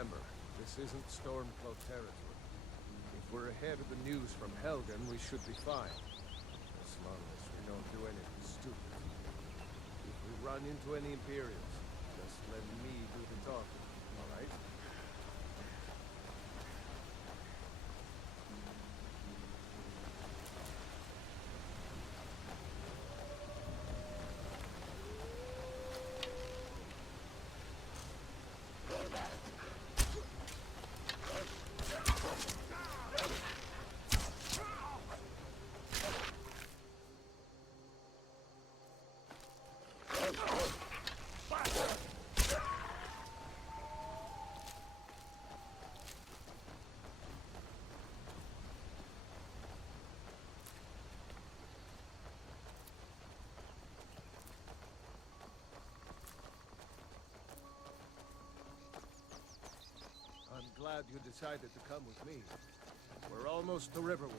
Remember, this isn't Stormcloak territory. If we're ahead of the news from Helgen, we should be fine. As long as we don't do anything stupid. If we run into any Imperials, just let me do the talking, alright? I'm glad you decided to come with me. We're almost to Riverwood.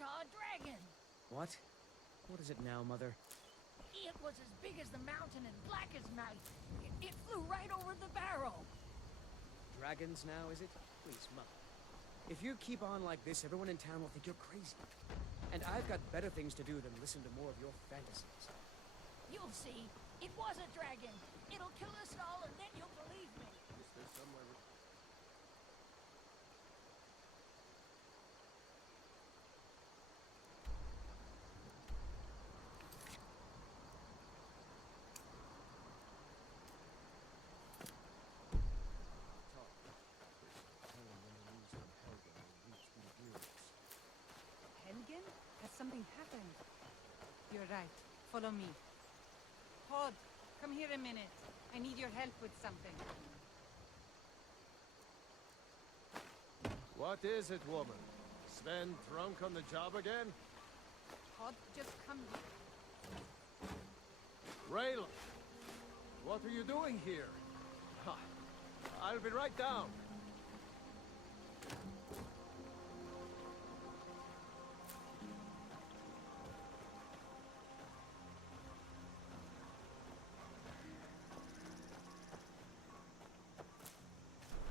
A dragon! What? What is it now, Mother? It was as big as the mountain and black as night. It flew right over the barrel. Dragons now, is it? Please, Mother. If you keep on like this, everyone in town will think you're crazy. And I've got better things to do than listen to more of your fantasies. You'll see. It was a dragon. It'll kill us all, and then you'll believe me. Is there somewhere... Helgen? Has something happened? You're right. Follow me. Hod, come here a minute. I need your help with something. What is it, woman? Sven drunk on the job again? Hod, just come here. Raylan! What are you doing here? Ha! I'll be right down.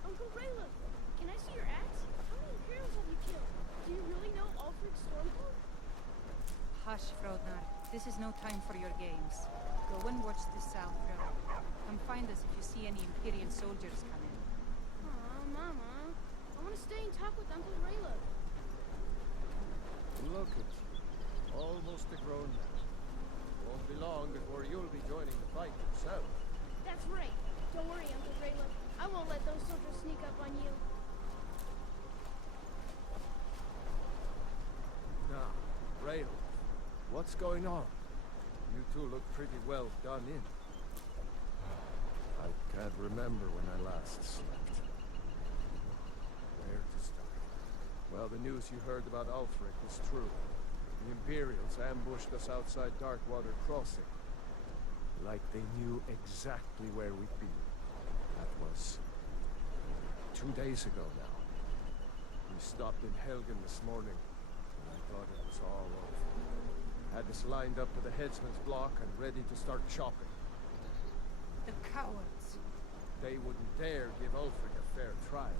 Uncle Raylan, can I see your axe? How many Imperials have you killed? Do you really know Ulfric Stormcloak? Hush, Frodnar. This is no time for your games. Go and watch the South Road. Come find us if you see any Imperial soldiers come in. Aw, Mama. I want to stay and talk with Uncle Raylan. Look at you. Almost a grown man. Won't be long before you'll be joining the fight yourself. That's right. Don't worry, Uncle Raylan. I won't let those soldiers sneak up on you. Now, Raylan, what's going on? You two look pretty well done in. I can't remember when I last slept. Where to start? Well, the news you heard about Ulfric was true. The Imperials ambushed us outside Darkwater Crossing. Like they knew exactly where we'd be. That was 2 days ago now. We stopped in Helgen this morning, and I thought it was all over. Had us lined up to the headsman's block and ready to start chopping. The cowards. They wouldn't dare give Ulfric a fair trial.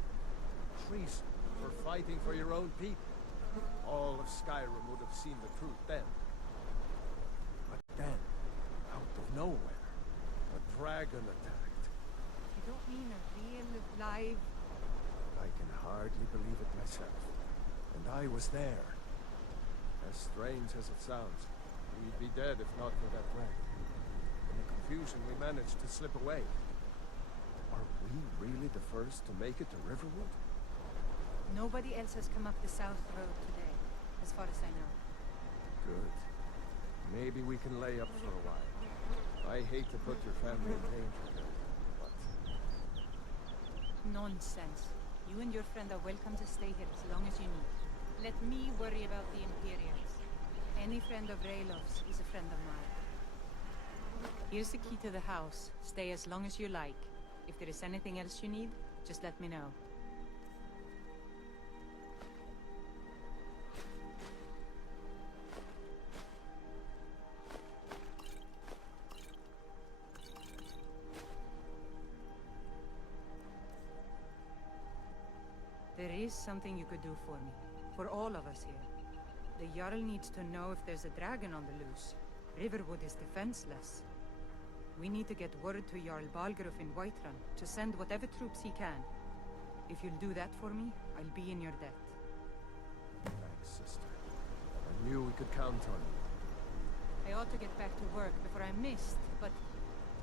Treason for fighting for your own people. All of Skyrim would have seen the truth then. But then, out of nowhere, a dragon attacked. You don't mean a real, live... I can hardly believe it myself. And I was there. As strange as it sounds, we'd be dead if not for that dragon. In the confusion, we managed to slip away. Are we really the first to make it to Riverwood? Nobody else has come up the south road today, as far as I know. Good. Maybe we can lay up for a while. I hate to put your family in danger, but... Nonsense. You and your friend are welcome to stay here as long as you need. Let me worry about the Imperials. Any friend of Raylov's is a friend of mine. Here's the key to the house. Stay as long as you like. If there is anything else you need, just let me know. There is something you could do for me. For all of us here. The Jarl needs to know if there's a dragon on the loose. Riverwood is defenseless. We need to get word to Jarl Balgruuf in Whiterun to send whatever troops he can. If you'll do that for me, I'll be in your debt. Thanks, sister. I knew we could count on you. I ought to get back to work before I missed, but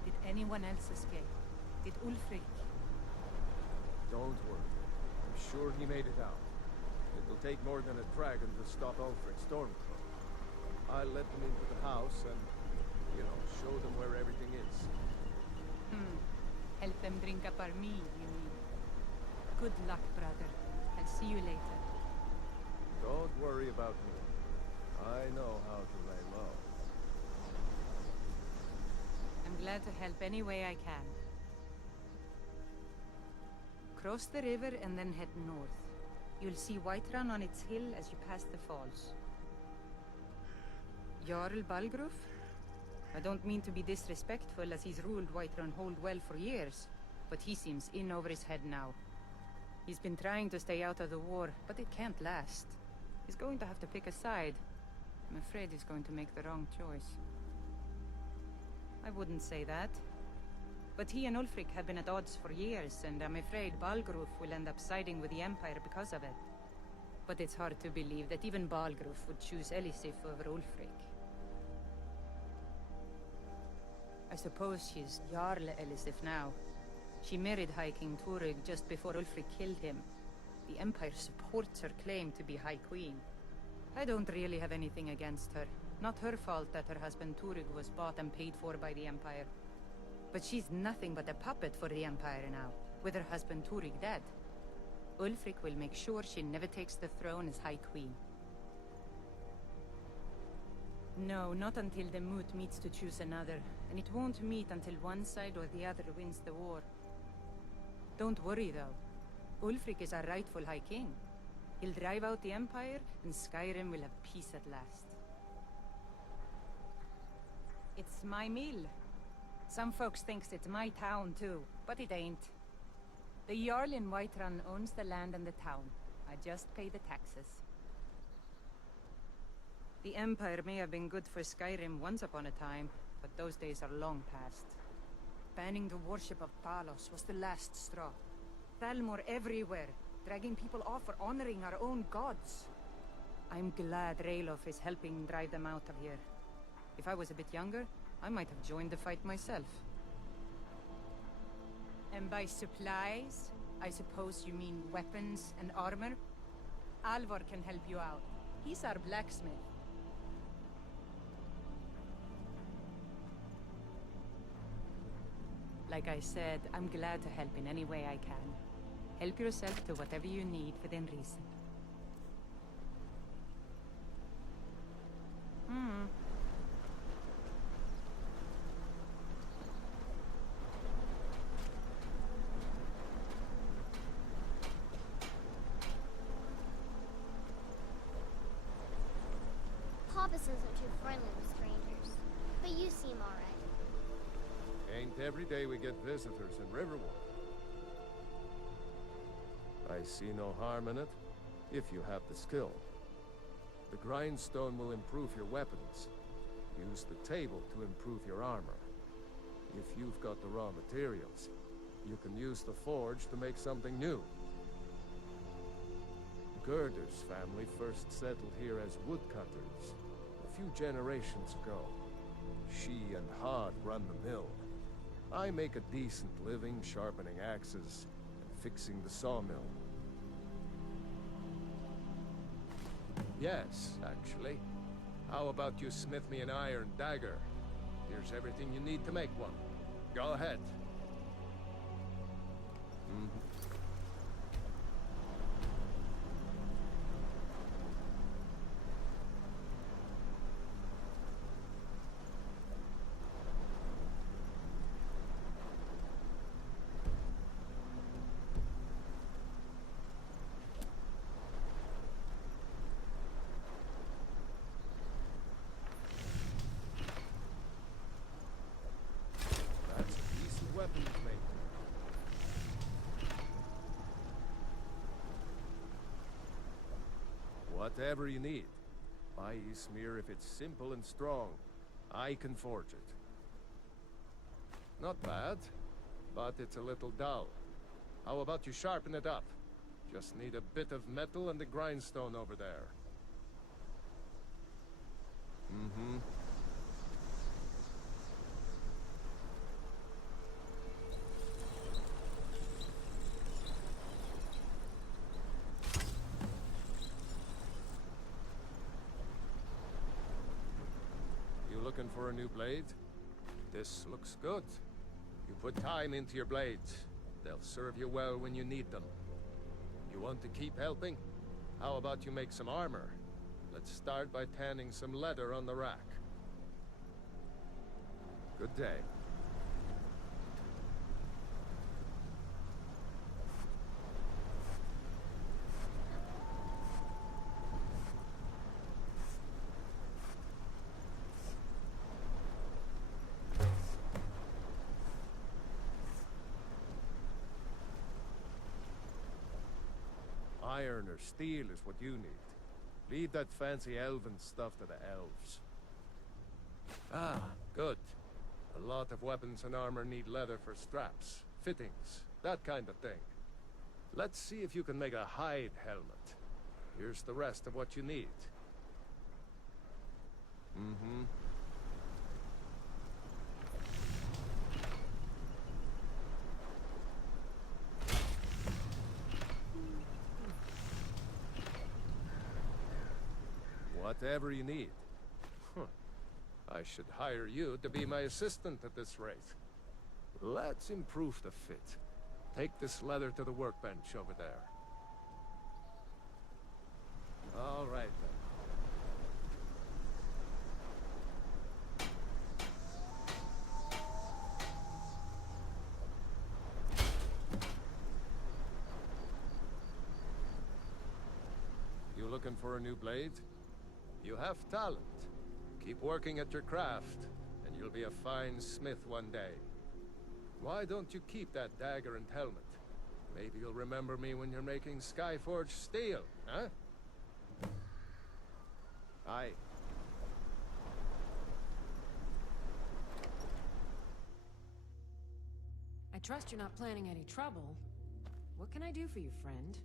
did anyone else escape? Did Ulfric? Don't worry. I'm sure he made it out. It'll take more than a dragon to stop Ulfric's Stormcrow. I'll let them into the house and, show them where everything is. Help them drink up our mead, you mean? Good luck, brother. I'll see you later. Don't worry about me. I know how to lay low. I'm glad to help any way I can. Cross the river and then head north. You'll see Whiterun on its hill as you pass the falls. Jarl Balgruuf? I don't mean to be disrespectful as he's ruled Whiterun hold well for years, but he seems in over his head now. He's been trying to stay out of the war, but it can't last. He's going to have to pick a side. I'm afraid he's going to make the wrong choice. I wouldn't say that. But he and Ulfric have been at odds for years, and I'm afraid Balgruuf will end up siding with the Empire because of it. But it's hard to believe that even Balgruuf would choose Elisif over Ulfric. I suppose she's Jarl Elisif now. She married High King Turig just before Ulfric killed him. The Empire supports her claim to be High Queen. I don't really have anything against her. Not her fault that her husband Turig was bought and paid for by the Empire. But she's nothing but a puppet for the Empire now, with her husband Turig dead. Ulfric will make sure she never takes the throne as High Queen. No, not until the Moot meets to choose another, and it won't meet until one side or the other wins the war. Don't worry though. Ulfric is our rightful High King. He'll drive out the Empire, and Skyrim will have peace at last. It's my mill. Some folks thinks it's my town too, but it ain't. The Jarl in Whiterun owns the land and the town. I just pay the taxes. The Empire may have been good for Skyrim once upon a time, but those days are long past. Banning the worship of Talos was the last straw. Thalmor everywhere, dragging people off for honoring our own gods. I'm glad Ralof is helping drive them out of here. If I was a bit younger, I might have joined the fight myself. And by supplies, I suppose you mean weapons and armor? Alvor can help you out. He's our blacksmith. Like I said, I'm glad to help in any way I can. Help yourself to whatever you need within reason. Papa says I'm too friendly with strangers. But you seem alright. Ain't every day we get visitors in Riverwood. I see no harm in it, if you have the skill. The grindstone will improve your weapons. Use the table to improve your armor. If you've got the raw materials, you can use the forge to make something new. Gerder's family first settled here as woodcutters a few generations ago. She and Hod run the mill. I make a decent living sharpening axes and fixing the sawmill. Yes, actually. How about you smith me an iron dagger? Here's everything you need to make one. Go ahead. That's a decent weapon to make. Whatever you need. My smear, if it's simple and strong, I can forge it. Not bad, but it's a little dull. How about you sharpen it up? Just need a bit of metal and the grindstone over there. You looking for a new blade? This looks good. You put time into your blades. They'll serve you well when you need them. You want to keep helping? How about you make some armor? Let's start by tanning some leather on the rack. Good day. Iron or steel is what you need. Leave that fancy elven stuff to the elves. Ah, good. A lot of weapons and armor need leather for straps, fittings, that kind of thing. Let's see if you can make a hide helmet. Here's the rest of what you need. Whatever you need. I should hire you to be my assistant at this rate. Let's improve the fit. Take this leather to the workbench over there. All right then. You looking for a new blade? You have talent. Keep working at your craft, and you'll be a fine smith one day. Why don't you keep that dagger and helmet? Maybe you'll remember me when you're making Skyforged steel, huh? Aye. I trust you're not planning any trouble. What can I do for you, friend?